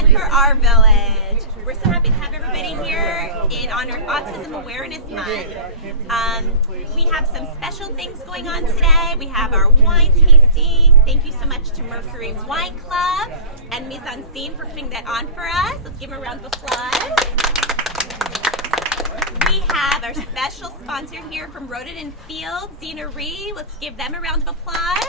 event for our village. We're so happy to have everybody here in honor of Autism Awareness Month. We have some special things going on today. We have our wine tasting. Thank you so much to Mercury Wine Club and Mise en Scene for putting that on for us. Let's give them a round of applause. We have our special sponsor here from Roden & Field, Zena Ree. Let's give them a round of applause.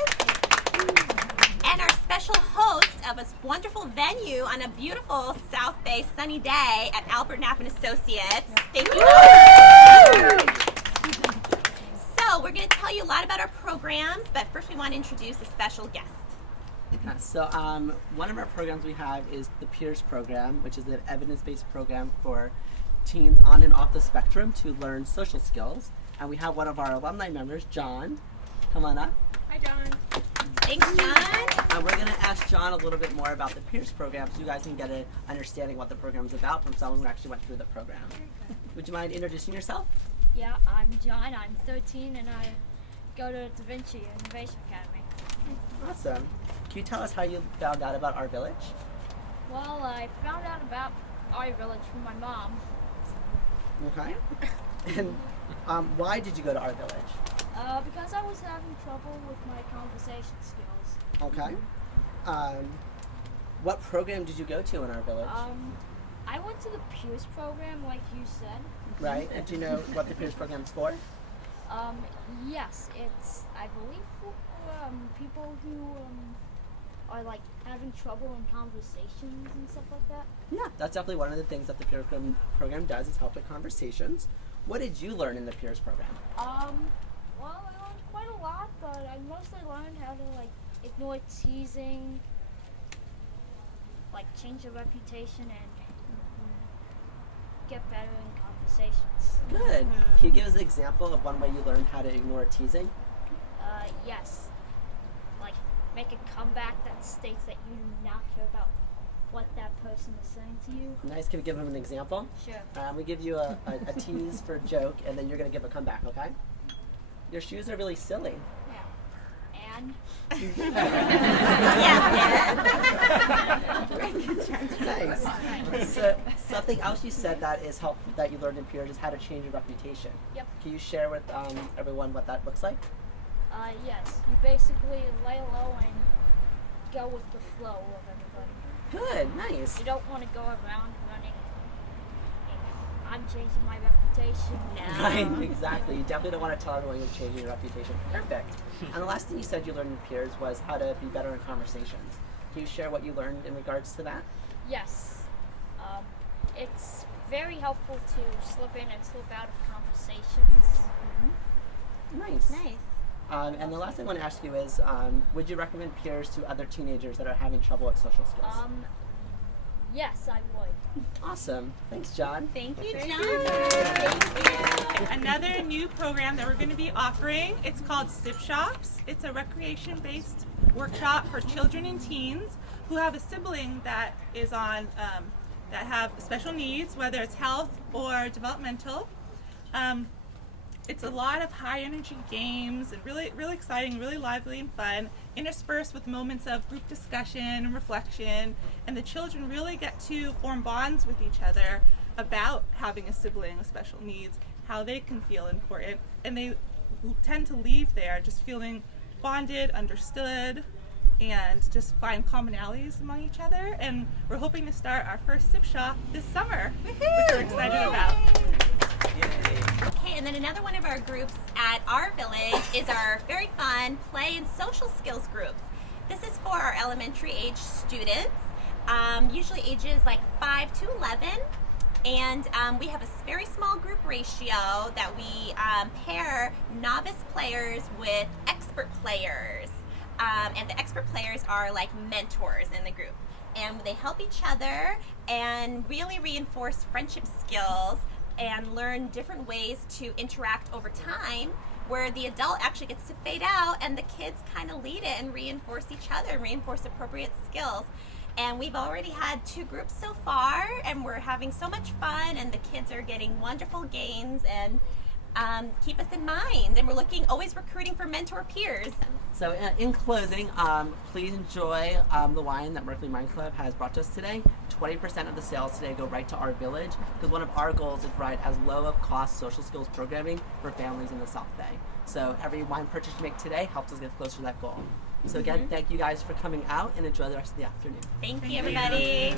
And our special host of a wonderful venue on a beautiful South Bay sunny day at Albert Knapp & Associates. Thank you. So we're going to tell you a lot about our programs, but first we want to introduce a special guest. So one of our programs we have is the PEERS program, which is an evidence-based program for teens on and off the spectrum to learn social skills. And we have one of our alumni members, John. Come on up. Hi, John. Thanks, John. And we're going to ask John a little bit more about the PEERS program so you guys can get an understanding what the program is about from someone who actually went through the program. Would you mind introducing yourself? Yeah, I'm John. I'm 13 and I go to Da Vinci Innovation Academy. Awesome. Can you tell us how you found out about our village? Well, I found out about our village from my mom. Okay. And why did you go to our village? Because I was having trouble with my conversation skills. Okay. What program did you go to in our village? I went to the PEERS program, like you said. Right. And do you know what the PEERS program is for? Yes, it's, I believe, for people who are like having trouble in conversations and stuff like that. Yeah, that's definitely one of the things that the PEERS program does is help with conversations. What did you learn in the PEERS program? Well, I learned quite a lot, but I mostly learned how to like ignore teasing, like change your reputation and get better in conversations. Good. Can you give us an example of one way you learned how to ignore teasing? Yes. Like make a comeback that states that you do not care about what that person is saying to you. Nice. Can we give them an example? Sure. We give you a tease for a joke, and then you're going to give a comeback, okay? Your shoes are really silly. Yeah. And? Nice. So something else you said that is helpful that you learned in PEERS is how to change your reputation. Yep. Can you share with everyone what that looks like? Yes. You basically lay low and go with the flow of everybody. Good, nice. You don't want to go around running, I'm changing my reputation. No. Right, exactly. You definitely don't want to tell everyone you're changing your reputation. Perfect. And the last thing you said you learned in PEERS was how to be better in conversations. Can you share what you learned in regards to that? Yes. It's very helpful to slip in and slip out of conversations. Nice. Nice. And the last thing I want to ask you is, would you recommend PEERS to other teenagers that are having trouble with social skills? Yes, I would. Awesome. Thanks, John. Thank you, John. Thank you. Another new program that we're going to be offering, it's called SIP Shops. It's a recreation-based workshop for children and teens who have a sibling that is on, that have special needs, whether it's health or developmental. It's a lot of high energy games and really exciting, really lively and fun, interspersed with moments of group discussion and reflection, and the children really get to form bonds with each other about having a sibling with special needs, how they can feel important, and they tend to leave there just feeling bonded, understood, and just find commonalities among each other. And we're hoping to start our first SIP shop this summer, which we're excited about. Okay, and then another one of our groups at our village is our very fun play and social skills group. This is for our elementary age students, usually ages like 5 to 11. And we have a very small group ratio that we pair novice players with expert players. And the expert players are like mentors in the group. And they help each other and really reinforce friendship skills and learn different ways to interact over time, where the adult actually gets to fade out and the kids kind of lead it and reinforce each other and reinforce appropriate skills. And we've already had 2 groups so far, and we're having so much fun, and the kids are getting wonderful gains, and keep us in mind. And we're always recruiting for mentor peers. So in closing, please enjoy the wine that Merkley Wine Club has brought to us today. 20% of the sales today go right to our village, because one of our goals is to provide as low of cost social skills programming for families in the South Bay. So every wine purchase you make today helps us get closer to that goal. So again, thank you guys for coming out, and enjoy the rest of the afternoon. Thank you, everybody.